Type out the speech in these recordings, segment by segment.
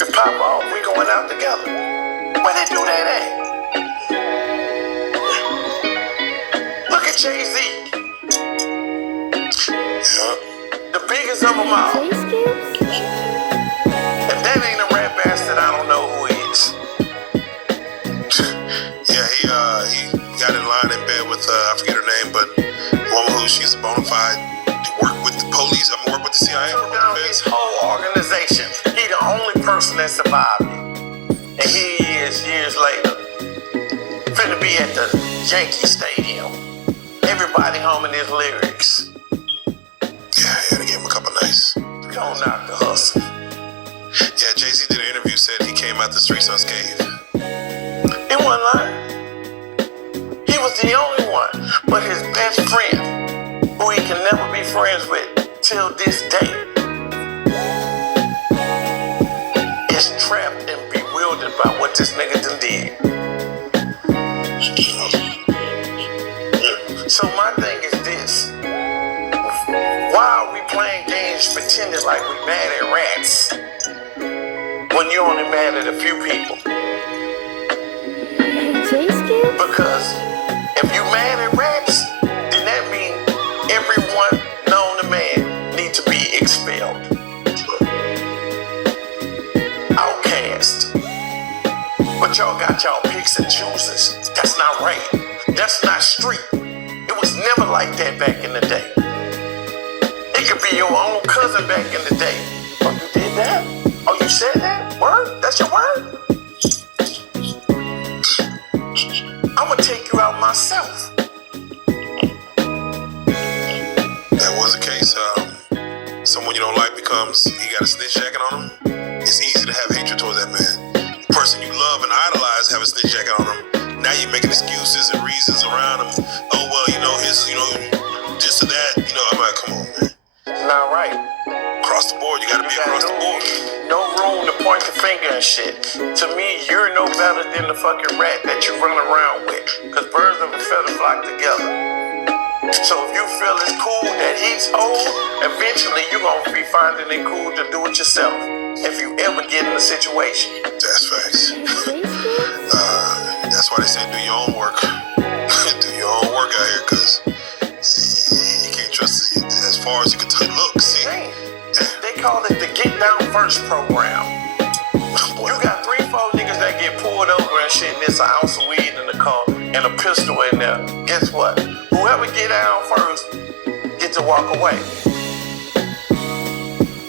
If it pop off, we going out together. Where they do that at? Look at Jay-Z. The biggest of them all. If that ain't a rap bastard, I don't know who is. Yeah, he got in line in bed with, I forget her name, but a woman who she's a bona fide, work with the police, work with the CIA. Down his whole organization. He the only person that survived it. And here he is years later. Finna be at the Yankee Stadium. Everybody humming his lyrics. Yeah, they gave him a couple nights. Don't knock the hustle. Yeah, Jay-Z did an interview, said he came out the streets unscathed. He wasn't lying. He was the only one. But his best friend, who he can never be friends with till this day, is trapped and bewildered by what this nigga done did. So my thing is this. Why are we playing games pretending like we mad at rats when you only mad at a few people? Because if you mad at rats, then that means everyone known to man needs to be expelled. Outcast. But y'all got y'all picks and chooses. That's not right. That's not street. It was never like that back in the day. It could be your own cousin back in the day. Oh, you did that? Oh, you said that? Word? That's your word? I'm gonna take you out myself. That was the case. Someone you don't like becomes, he got a snitch jacket on him. It's easy to have hatred towards that man. The person you love and idolize have a snitch jacket on him. Now you're making excuses and reasons around him. Oh, well, his, this or that. I'm like, come on, man. It's not right. Across the board, you gotta be across the board. No room to point the finger and shit. To me, you're no better than the fucking rat that you run around with. Cause birds of a feather flock together. So if you feel it's cool that he's old, eventually you're gonna be finding it cool to do it yourself. If you ever get in a situation. That's facts. That's why they say do your own work. Do your own work out here, cause you can't trust it as far as you can look. See, they call it the Get Down First program. You got 3-4 niggas that get pulled over and shit, and there's an ounce of weed in the car and a pistol in there. Guess what? Whoever get down first get to walk away.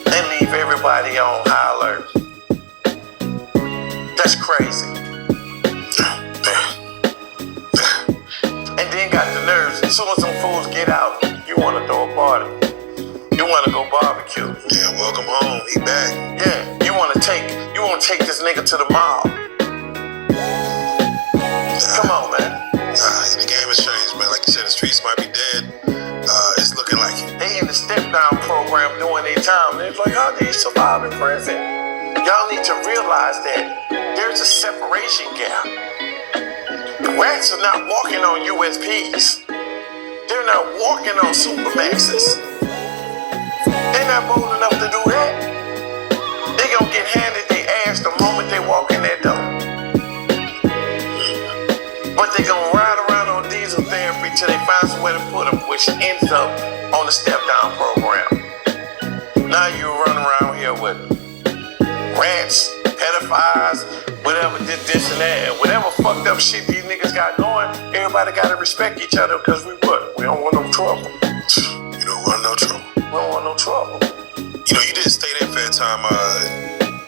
They leave everybody on high alert. That's crazy. And then got the nerves. As soon as some fools get out, you want to throw a party. You want to go barbecue. Yeah, welcome home. He back. Yeah, you want to take this nigga to the mall. Come on, man. The game has changed, man. Like you said, the streets might be dead. It's looking like it. They in the step down program doing their time. They're like, how do you survive in prison? Y'all need to realize that there's a separation gap. The rats are not walking on USPs. They're not walking on Supermaxes. They're not bold enough to do that. They gonna get handed their ass the moment they walk in that door. But they gonna ride around on diesel therapy till they find somewhere to put them, which ends up on the step down program. Now you run around here with rats, pedophiles, whatever, this and that, and whatever fucked up shit these niggas got going. Everybody gotta respect each other because we don't want no trouble. You don't want no trouble. We don't want no trouble. You did state at Fed time.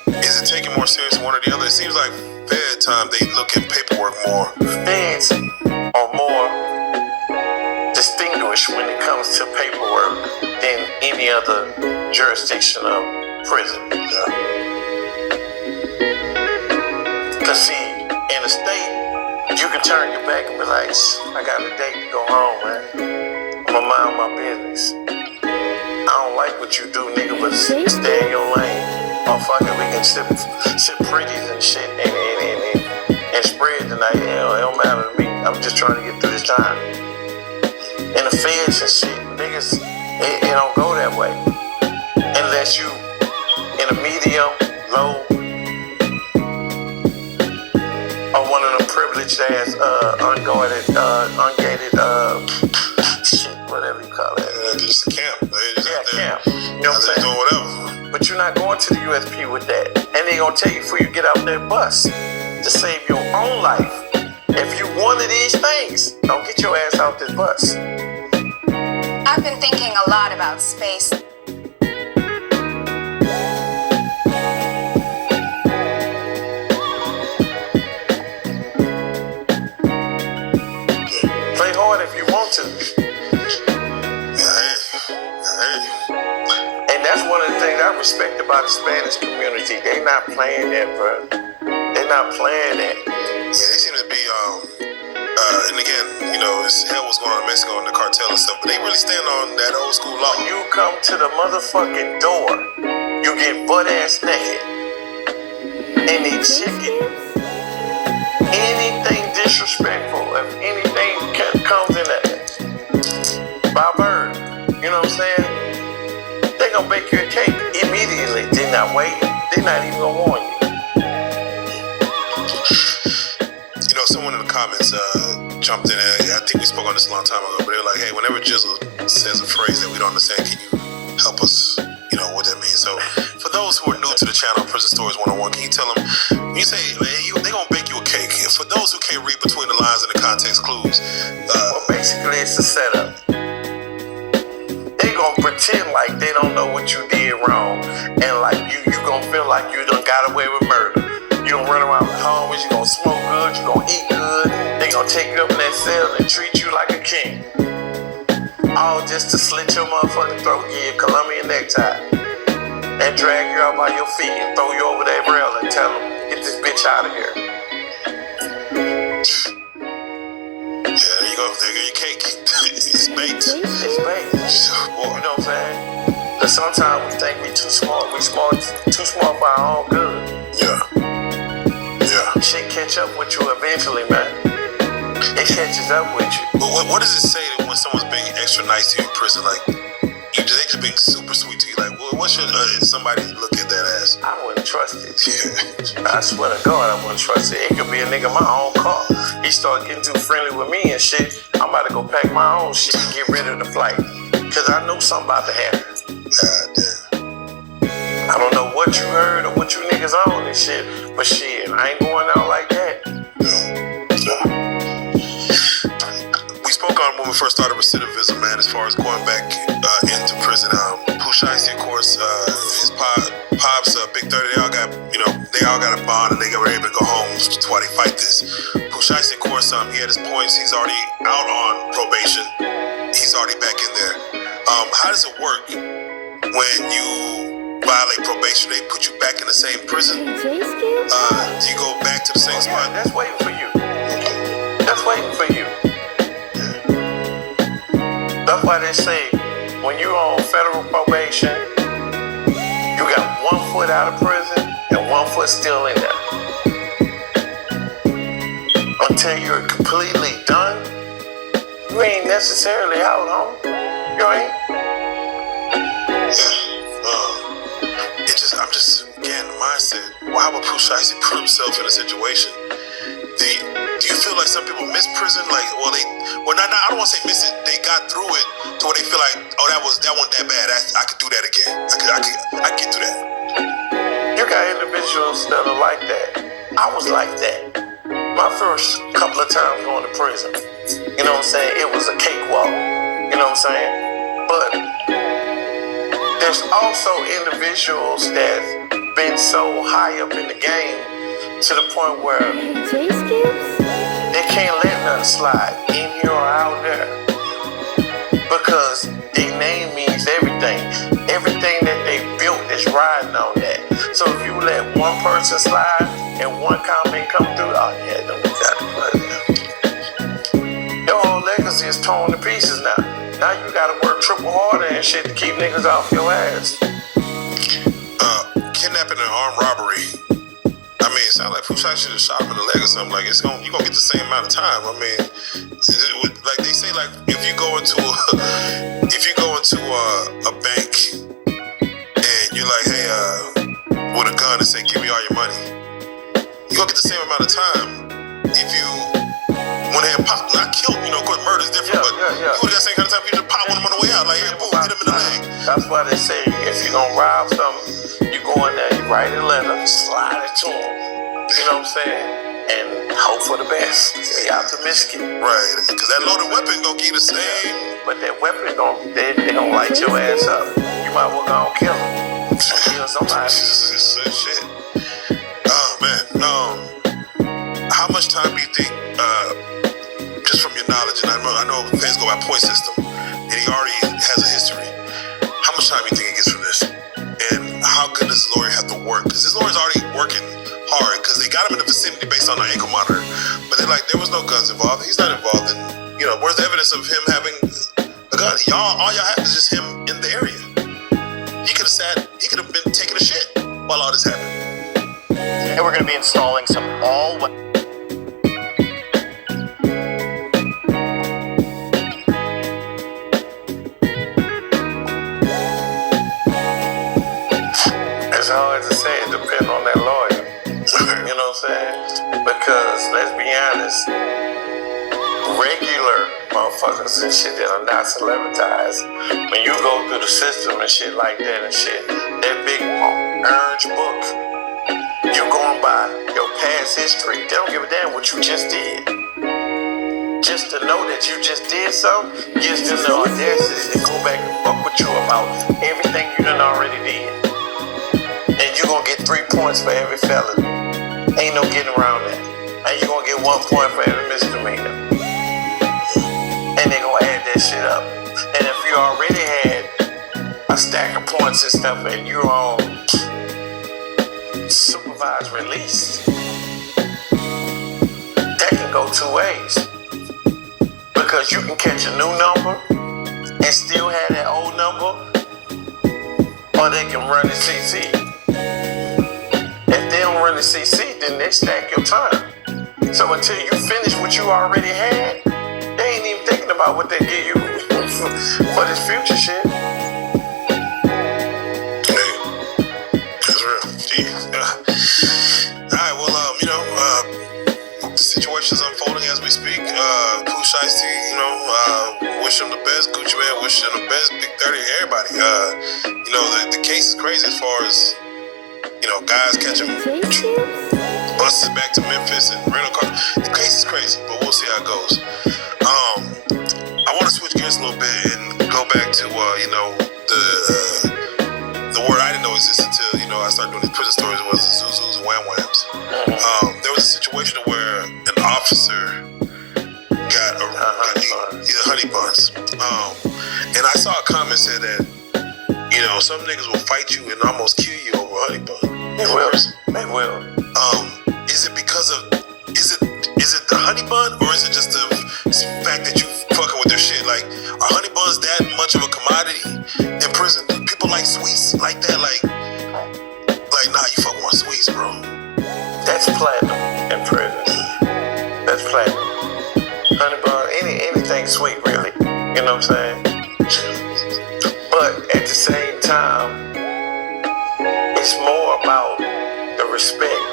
Is it taken more serious than one or the other? It seems like Fed time, they look at paperwork more. Feds are more distinguished when it comes to paperwork than any other jurisdiction of prison. Cause see, in the state, you can turn your back and be like, I got a date to go home, man. I'ma mind my business. I don't like what you do, nigga, but stay in your lane. Oh, fuck it, we can sip pretties and shit and spread tonight. It don't matter to me. I'm just trying to get through this time. In the feds and shit, niggas, it don't go that way. Unless you in a medium, low unleashed ass, ungated, shit, whatever you call it. Just a camp. They just out there, camp. You know what I'm saying? doing whatever. But you're not going to the USP with that. And they gonna tell you before you get out that bus to save your own life. If you one of these things, don't get your ass out this bus. I've been thinking a lot about space. Play hard if you want to. And that's one of the things I respect about the Spanish community. They not playing that, bro. They're not playing that. Yeah, they seem to be, and again, you know, it's hell was going on in Mexico and the cartel and stuff, but they really stand on that old school law. When you come to the motherfucking door, you get butt ass naked. And they chicken. Anything disrespectful, if anything comes in that, by bird, you know what I'm saying? They gonna bake you a cake immediately. They're not waiting. They're not even gonna warn you. You know, someone in the comments jumped in, and I think we spoke on this a long time ago, but they were like, hey, whenever Jizzle says a phrase that we don't understand, can you help us, you know, what that means? So for those who are new to the channel, Prison Stories 101, can you tell them, when you say, hey, they gonna bake you a cake, for those who can't read between the lines and the context clues, Well, basically, it's a setup. They gonna pretend like they don't know what you did wrong, and like you gonna feel like you done got away with murder. You gonna run around the hallways, you gonna smoke good, you gonna eat good. They gonna take you up in that cell and treat you like a king. All just to slit your motherfucking throat, give you a Colombian necktie, and drag you out by your feet and throw you over that rail and tell them, get this bitch out of here. yeah, there you go, there you go your cake. It's baked. It's baked. Boy. You know what I'm saying? But sometimes we think we too smart. We too smart for our own good. Yeah. Shit catch up with you eventually, man. It catches up with you. But what does it say when someone's being extra nice to you in prison? Like, they just being super sweet to you. Like, what should somebody look at that as? I wouldn't trust it. I swear to God, I wouldn't trust it. It could be a nigga in my own car. He start getting too friendly with me and shit. I'm about to go pack my own shit and get rid of the flight. Cause I know something about to happen. God damn. I don't know what you heard or what you niggas on and shit, but shit, I ain't going out like that. We spoke on when we first started recidivism, man, as far as going back into prison. Pooh Shiesty, of course, his pops, Big 30, they all got a bond and they were able to go home. That's why they fight this. Pooh Shiesty, of course, he had his points. He's already out on probation. He's already back in there. How does it work when you violate probation? They put you back in the same prison? Do you go back to the same spot? That's waiting for you. That's waiting for you. That's why they say when you're on federal probation, you got 1 foot out of prison and 1 foot still in there. Until you're completely done, you ain't necessarily out, homie. You ain't. I'm just, again, the mindset. Why would Pooh Shiesty put himself in a situation? Do you feel like some people miss prison? Like, I don't want to say miss it. They got through it to where they feel like, oh, that wasn't that bad. I could do that again. I could get through that. You got individuals that are like that. I was like that. My first couple of times going to prison, you know what I'm saying? It was a cakewalk. You know what I'm saying? But there's also individuals that's been so high up in the game to the point where they can't let nothing slide in here or out there because their name means everything. Everything that they built is riding on that. So if you let one person slide and one comment come through, oh yeah, don't do that. Your whole legacy is torn to pieces now. Now you gotta work triple harder and shit to keep niggas off your ass. Kidnapping and armed robbery. I mean, it sounds like Pooh Shiesty should have shot him in the leg or something. Like, you're gonna get the same amount of time. I mean, like they say, like if you go into a bank and you're like, hey, with a gun and say, give me all your money, you're gonna get the same amount of time if you You would have got the same kind of time. You just pop on him on the way out. Like, yeah, boom, hit him in the leg. That's why they say if you're gonna rob something, you go in there, you write a letter, slide it to them. You know what I'm saying? And hope for the best. Be optimistic. Right, because that loaded weapon gonna give you the same. But that weapon they gonna light your ass up. You might well go and kill him. Kill somebody. Shit. Oh man. How much time do you think, just from your knowledge, and I know fans go by point system, and he already has a history. How much time do you think he gets from this? And how good does his lawyer have to work? Because his lawyer's already working hard because they got him in the vicinity based on an ankle monitor. But they're like, there was no guns involved. He's not involved in, where's the evidence of him having a gun? All y'all have is just him in the area. He could have been taking a shit while all this happened. And we're going to be installing some It's hard to say. It depends on that lawyer. You know what I'm saying? Because let's be honest, regular motherfuckers and shit that are not celebritized, when you go through the system and shit like that and shit, that big orange book, you're going by your past history. They don't give a damn what you just did. Just to know that you just did something gives them the audacity to go back and fuck with you about everything you done already did. And you're gonna get 3 points for every felony. Ain't no getting around that. And you're gonna get 1 point for every misdemeanor. And they're gonna add that shit up. And if you already had a stack of points and stuff and you're on supervised release, that can go 2 ways. Because you can catch a new number and still have that old number, or they can run the CC. If they don't run the CC, then they stack your time. So until you finish what you already had, they ain't even thinking about what they give you for this future shit. Hey, that's real. Jeez. Alright, well, the situation's unfolding as we speak. Cool Shiesty, wish him the best. Gucci Man, wish him the best. Big 30, everybody. The case is crazy as far as, guys catching buses back to Memphis and rental car. The case is crazy, but we'll see how it goes. I want to switch gears a little bit and go back to, the word I didn't know existed until, I started doing these prison stories. It was the Zuzus and Wham Whams. There was a situation where an officer got either honey buns. And I saw a comment said that, some niggas will fight you and almost kill you over honey bun. They will. They will. Is it because of, is it the honey bun, or is it just the fact that you fucking with their shit? Like, are honey buns that much of a commodity in prison? People like sweets like that? Like, nah, you fucking want sweets, bro. That's platinum in prison. That's platinum. Honey bun, anything sweet, really. You know what I'm saying? But at the same time, it's more about the respect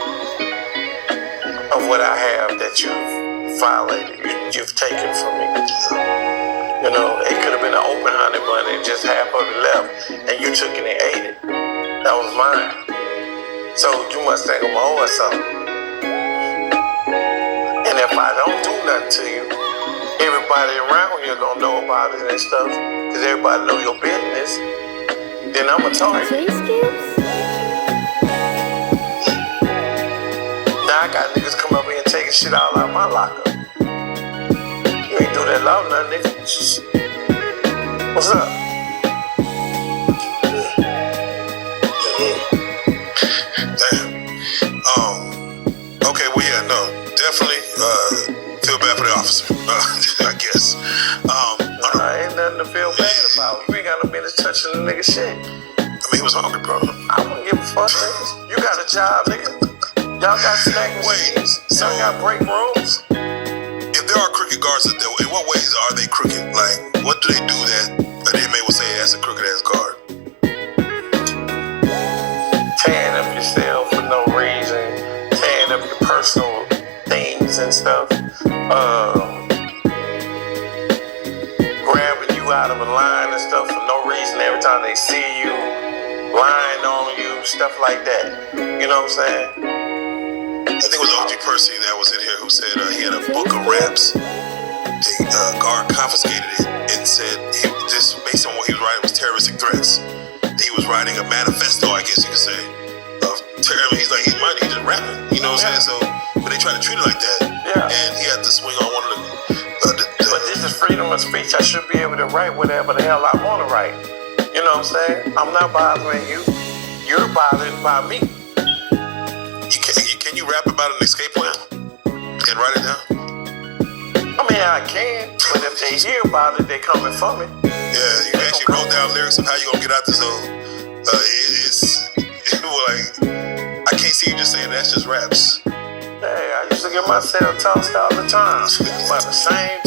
of what I have that you've violated, you've taken from me. It could have been an open honey bun and just half of it left, and you took it and ate it. That was mine. So you must think I'm owing something. And if I don't do nothing to you, everybody around you gonna know about it and stuff, because everybody know your business, then I'm a target. Now I got niggas come up here and taking shit all out my locker. You ain't do that long, nothing, nigga. What's up? Okay, well, yeah, no, definitely feel bad for the officer, I guess. Ain't nothing to feel bad about. You ain't got no business touching the nigga shit. I mean, he was hungry, bro. I wouldn't give a fuck, niggas. You got a job, nigga. Y'all got snack machines. Y'all got break rooms. If there are crooked guards, in what ways are they crooked? Like, what do they do that an inmate will say that's a crooked ass guard? Tearing up yourself for no reason. Tearing up your personal things and stuff. they see you lying on you, stuff like that. You know what I'm saying? I think it was OG Percy that was in here who said he had a book of raps. The guard confiscated it and said just based on what he was writing was terroristic threats. He was writing a manifesto, I guess you could say, of terror. He's like, he's just rapping, you know what I'm saying? So, but they try to treat it like that. Yeah. And he had to swing on one of the But this is freedom of speech. I should be able to write whatever the hell I want to write. You know what I'm saying? I'm not bothering you. You're bothered by me. Can you rap about an escape plan and write it down? I mean, I can, but if they hear about it, they coming for me. Yeah, you actually wrote down lyrics of how you gonna get out this hole. Like, I can't see you just saying that's just raps. Hey, I used to get myself tossed all the time. By the same